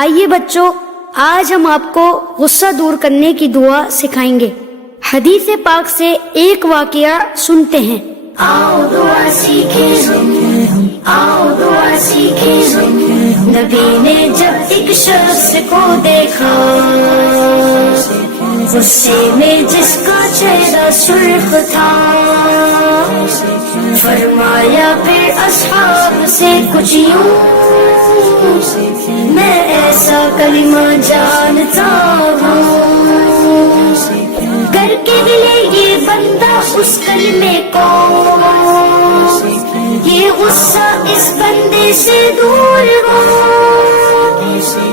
آئیے بچوں، آج ہم آپ کو غصہ دور کرنے کی دعا سکھائیں گے۔ حدیث پاک سے ایک واقعہ سنتے ہیں۔ آؤ دعا سیکھیں، آؤ دعا سیکھیں۔ نبی نے جب ایک شخص کو دیکھا، غصے میں جس کا چہرہ سرخ تھا، فرمایا پھر اصحاب سے کچھ یوں، میں ایسا کلمہ جانتا ہوں، کر کے ملے یہ بندہ اس کلمے کو، یہ غصہ اس بندے سے دور ہو۔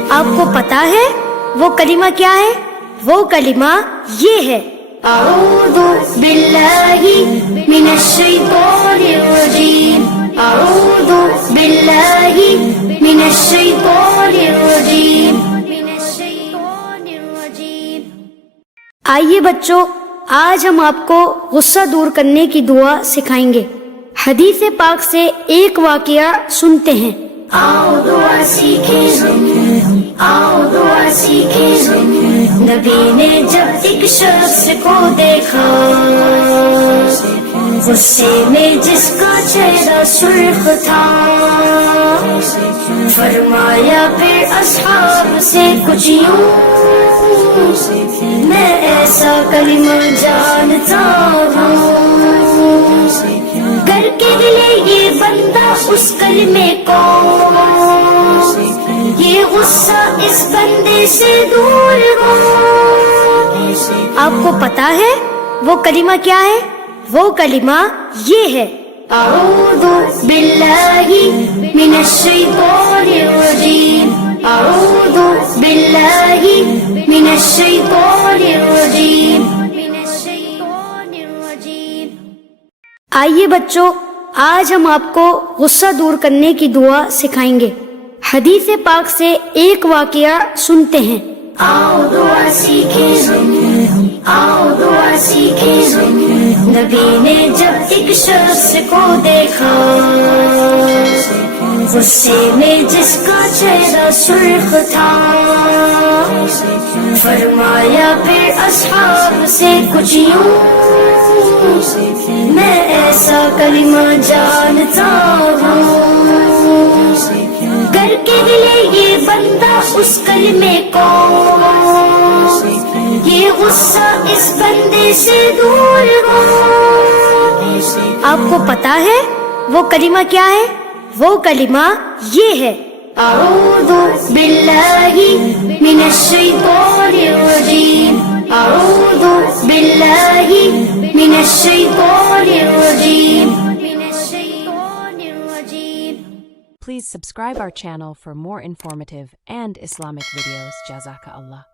آپ کو پتا ہے وہ کلمہ کیا ہے؟ وہ کلمہ یہ ہے، اعوذ باللہ من الشیطان الرجیم، اعوذ باللہ من الشیطان الرجیم۔ آئیے بچوں، آج ہم آپ کو غصہ دور کرنے کی دعا سکھائیں گے۔ حدیث پاک سے ایک واقعہ سنتے ہیں۔ آؤ دعا سیکھیں، آؤ دعا سیکھیں۔ نبی نے جب ایک شخص کو دیکھا، غصے میں جس کا چہرہ سرخ تھا، فرمایا پھر اصحاب سے کچھ یوں، میں ایسا کلمہ جانتا ہوں، کر کے ملے یہ بندہ اس کلمے کو، یہ غصہ اس بندے سے دور ہو۔ آپ کو پتا ہے وہ کلمہ کیا ہے؟ وہ کلمہ یہ ہے، اعوذ باللہ من الشیطان الرجیم، اعوذ باللہ من الشیطان الرجیم۔ آئیے بچوں، آج ہم آپ کو غصہ دور کرنے کی دعا سکھائیں گے۔ حدیث پاک سے ایک واقعہ سنتے ہیں۔ آؤ دعا سیکھیں، آؤ دعا سیکھیں۔ نبی نے جب ایک شخص کو دیکھا، غصے میں جس کا چہرہ سرخ تھا، فرمایا پھر اصحاب سے کچھ یوں، میں ایسا کلمہ جانتا ہوں، کر کے ملے یہ بندہ اس کلمے کو، یہ غصہ اس بندے سے دور ہو۔ آپ کو پتا ہے وہ کلمہ کیا ہے؟ وہ کلمہ یہ ہے، اعوذ باللہ من الشیطان الرجیم، اعوذ باللہ من الشیطان الرجیم۔ Please subscribe our channel for more informative and Islamic videos. Jazaka Allah.